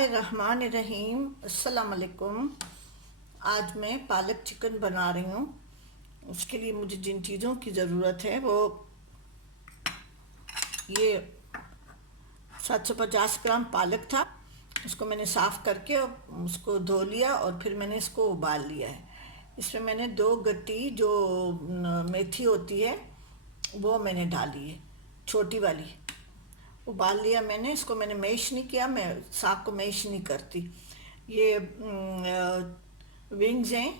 बिस्मिल्लाहिर्रहमानिर्रहीम। अस्सलाम वालेकुम। आज मैं पालक चिकन बना रही हूँ। उसके लिए मुझे जिन चीज़ों की ज़रूरत है वो ये 750 ग्राम पालक था। उसको मैंने साफ़ करके और उसको धो लिया और फिर मैंने इसको उबाल लिया है। इसमें मैंने 2 गट्टी जो मेथी होती है वो मैंने डाली है, छोटी वाली। उबाल लिया मैंने इसको, मैंने मैश नहीं किया, मैं साग को मैश नहीं करती। ये विंग्स हैं,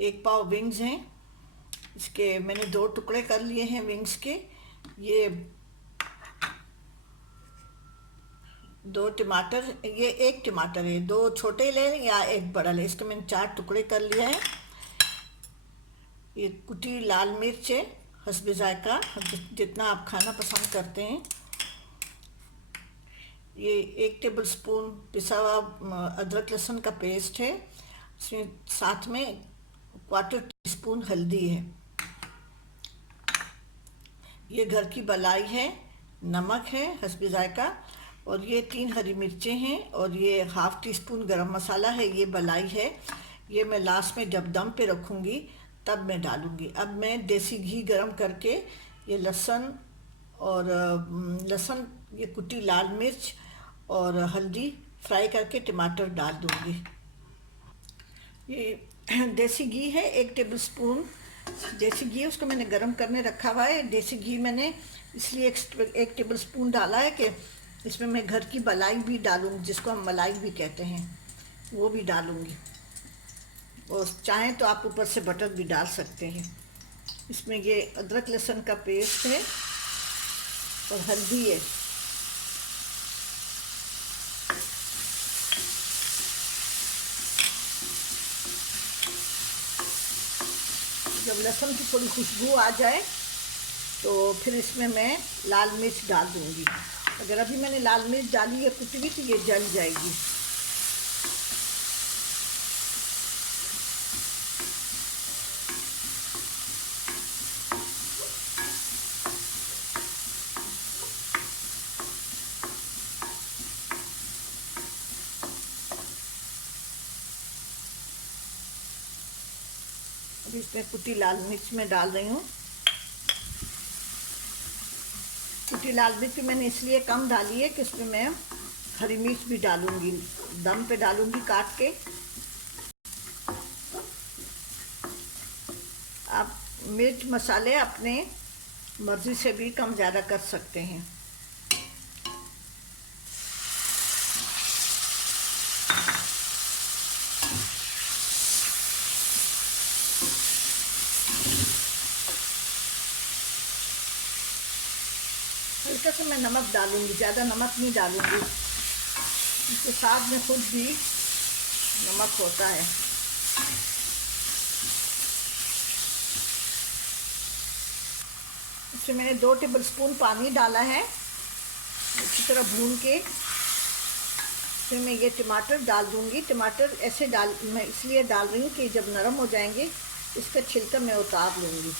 1 पाव विंग्स हैं। इसके मैंने 2 टुकड़े कर लिए हैं विंग्स के। ये 2 टमाटर, ये 1 टमाटर है, 2 छोटे ले या 1 बड़ा ले। इसके मैंने 4 टुकड़े कर लिया है। ये कुटी लाल मिर्च है, हस्बे जायका, जितना आप खाना पसंद करते हैं। ये 1 टेबल स्पून पिसा हुआ अदरक लहसुन का पेस्ट है। इसमें साथ में 1/4 टीस्पून हल्दी है। ये घर की बलाई है, नमक है हस्बे जायका, और ये 3 हरी मिर्चें हैं, और ये 1/2 टीस्पून गरम मसाला है। ये बलाई है, ये मैं लास्ट में जब दम पे रखूँगी तब मैं डालूँगी। अब मैं देसी घी गरम करके ये लहसुन और लहसुन, ये कुटी लाल मिर्च और हल्दी फ्राई करके टमाटर डाल दूँगी। ये देसी घी है, 1 टेबल स्पून देसी घी, उसको मैंने गरम करने रखा हुआ है। देसी घी मैंने इसलिए 1 टेबल स्पून डाला है कि इसमें मैं घर की बलाई भी डालूँगी, जिसको हम मलाई भी कहते हैं, वो भी डालूँगी। और चाहें तो आप ऊपर से बटर भी डाल सकते हैं। इसमें ये अदरक लहसुन का पेस्ट है और हल्दी है। जब लहसुन की थोड़ी खुशबू आ जाए तो फिर इसमें मैं लाल मिर्च डाल दूँगी। अगर अभी मैंने लाल मिर्च डाली है कुटी हुई तो ये जल जाएगी। अभी इसमें कुटी लाल मिर्च में डाल रही हूँ। कुटी लाल मिर्च मैंने इसलिए कम डाली है कि उसमें मैं हरी मिर्च भी डालूँगी, दम पे डालूँगी काट के। आप मिर्च मसाले अपने मर्ज़ी से भी कम ज़्यादा कर सकते हैं। हल्का सा मैं नमक डालूँगी, ज़्यादा नमक नहीं डालूँगी, इसके साग में खुद भी नमक होता है। इसमें मैंने 2 टेबल स्पून पानी डाला है, अच्छी तरह भून के। फिर मैं ये टमाटर डाल दूँगी। टमाटर ऐसे मैं इसलिए डाल रही हूँ कि जब नरम हो जाएंगे इसका छिलका मैं उतार लूँगी।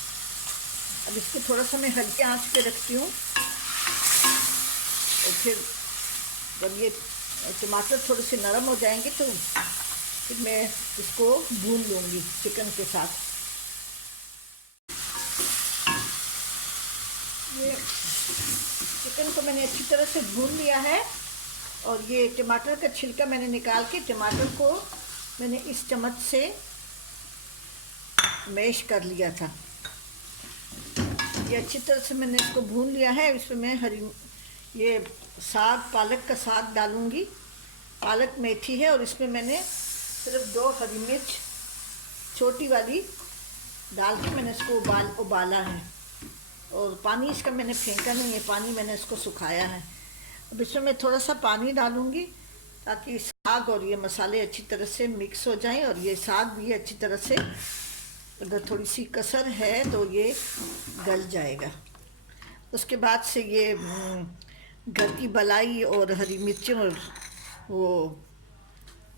अब इसको थोड़ा सा मैं हल्की आंच पे रखती हूँ, और फिर जब ये टमाटर थोड़े से नरम हो जाएंगे तो फिर मैं इसको भून लूँगी चिकन के साथ। ये चिकन को मैंने अच्छी तरह से भून लिया है, और ये टमाटर का छिलका मैंने निकाल के टमाटर को मैंने इस चम्मच से मैश कर लिया था। ये अच्छी तरह से मैंने इसको भून लिया है। इसमें मैं ये साग, पालक का साग डालूँगी। पालक मेथी है, और इसमें मैंने सिर्फ 2 हरी मिर्च छोटी वाली डाल के मैंने इसको उबाला है, और पानी इसका मैंने फेंका नहीं है, पानी मैंने इसको सुखाया है। अब इसमें मैं थोड़ा सा पानी डालूँगी ताकि साग और ये मसाले अच्छी तरह से मिक्स हो जाएं, और ये साग भी अच्छी तरह से, अगर थोड़ी सी कसर है तो ये गल जाएगा। उसके बाद से ये घर की बलाई और हरी मिर्चें और वो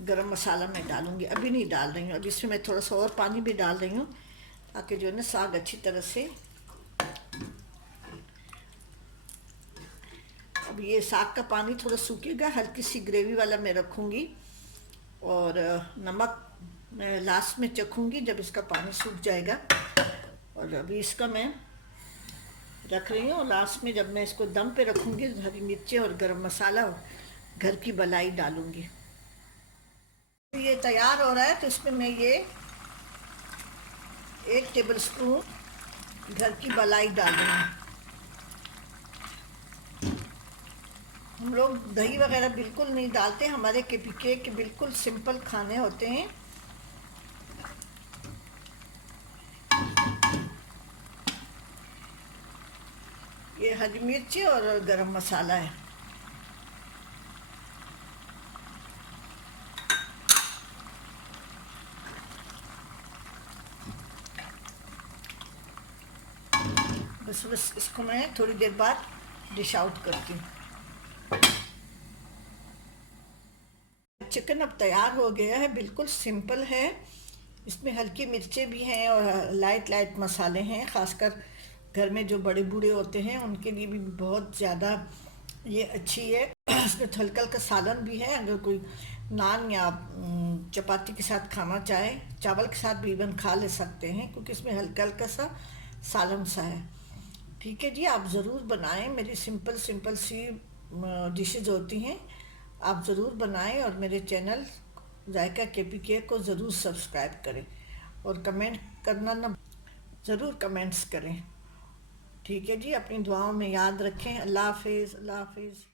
गरम मसाला मैं डालूँगी। अभी नहीं डाल रही हूँ, अभी इसमें मैं थोड़ा सा और पानी भी डाल रही हूँ ताकि जो है ना साग अच्छी तरह से। अब ये साग का पानी थोड़ा सूखेगा, हल्की सी ग्रेवी वाला मैं रखूँगी। और नमक मैं लास्ट में चखूँगी जब इसका पानी सूख जाएगा। और अभी इसका मैं रख रही हूँ, लास्ट में जब मैं इसको दम पे रखूँगी हरी मिर्ची और गरम मसाला और घर की मलाई डालूँगी। ये तैयार हो रहा है तो इसमें मैं ये 1 टेबलस्पून घर की मलाई डालूँगी। हम लोग दही वगैरह बिल्कुल नहीं डालते, हमारे केपीके के बिल्कुल सिंपल खाने होते हैं। ये हरी मिर्ची और गरम मसाला है। बस इसको मैं थोड़ी देर बाद डिश आउट करती हूँ। चिकन अब तैयार हो गया है, बिल्कुल सिंपल है। इसमें हल्की मिर्चें भी हैं और लाइट लाइट मसाले हैं। ख़ासकर घर में जो बड़े बूढ़े होते हैं उनके लिए भी बहुत ज़्यादा ये अच्छी है। इसमें हल्का हल्का सालन भी है, अगर कोई नान या चपाती के साथ खाना चाहे, चावल के साथ भी इवन खा ले सकते हैं, क्योंकि इसमें हल्का हल्का सा सालन सा है। ठीक है जी, आप ज़रूर बनाएं। मेरी सिंपल सिंपल सी डिशेज होती हैं, आप ज़रूर बनाएं। और मेरे चैनल जायका केपीके को ज़रूर सब्सक्राइब करें और कमेंट करना ना, ज़रूर कमेंट्स करें। ठीक है जी, अपनी दुआओं में याद रखें। अल्लाह हाफिज़, अल्लाह हाफिज़।